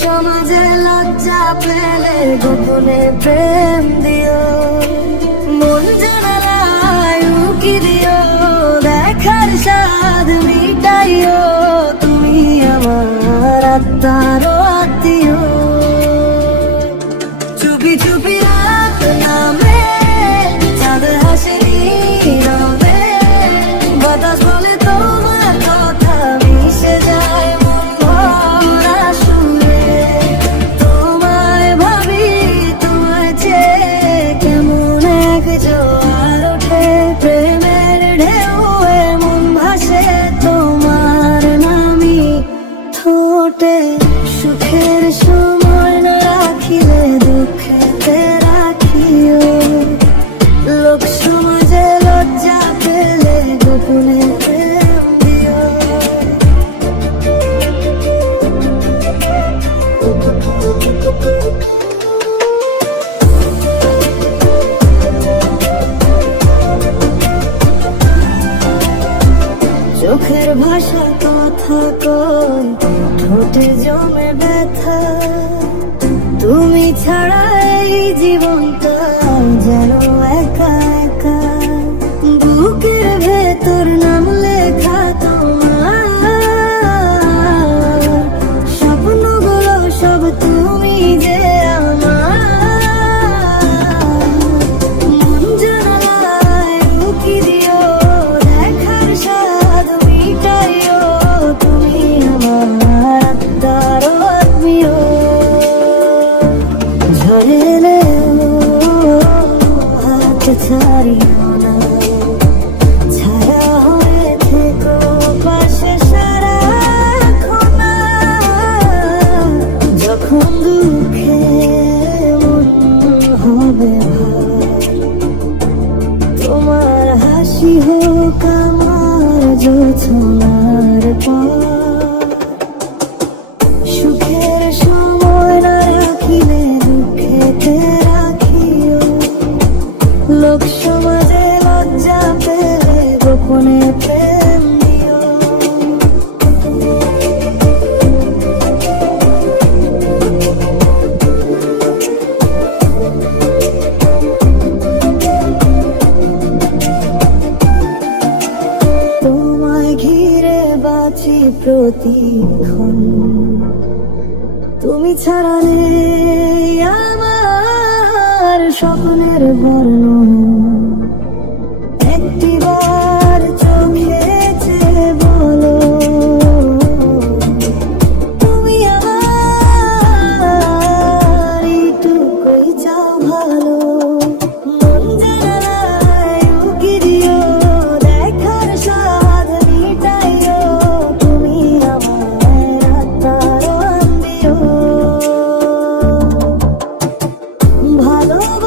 সমাজে লজ্জা পেলে গোপনে প্রেম দিও, মন জানালায় উকি দিও, দেখার স্বাদ মিটাইও, তুমি আমার আত্মার আত্মীয়। চুপি চুপি রাত নামে, চাঁদ হাসে নীরবে, বাতাস বলে তোমার কথা মিশে যায় মন ভরা সুরে। তোমায় ভাবি, তোমায় চেয়ে কেমন এক জোয়ার ওঠে, প্রেমের ঢেউয়ে মন ভাসে তোমার নামই ঠোঁটে। সুখের সময় না রাখিলে দুঃখেতে রাখিও, লোক সমাজে লজ্জা পেলে গোপনে প্রেম দিও। চোখের ভাষা কথা কয়, ঠোঁটে জমে ব্যথা, তুমি ছাড়া এই জীবনটা যেন একা একা। বুকের ভেতর নাম লেখা তোমার, স্বপ্নগুলো সব তুমি যে আমার। মন জানালায় উকি দিও, দেখার স্বাদ মিটাইও, তুমি আমার আত্মার আত্মীয়। ঝড়ে এলেও হাত ছাড়িও না, ছায়া হয়ে থেকো পাশে সারাক্ষণ। যখন দুঃখে মন হবে ভার, তোমার হাসি হোক আমার জোছনার পর। সুখের সময় না রাখিলে দুঃখেতে রাখিও, লোক সমাজে লজ্জা পেলে গোপনে প্রেম দিও। তোমায় ঘিরে বাঁচি প্রতিক্ষণ, তুমি ছাড়া নেই আমার স্বপ্নের বর্ণ। একটিবার চোখে চেয়ে বলো, তুমি আমার এইটুকুই চাও ভালো। মন জানালায় উকি দিও, দেখার স্বাদ মিটাইও, তুমি আমার আত্মার আত্মীয়। ভালোবাসা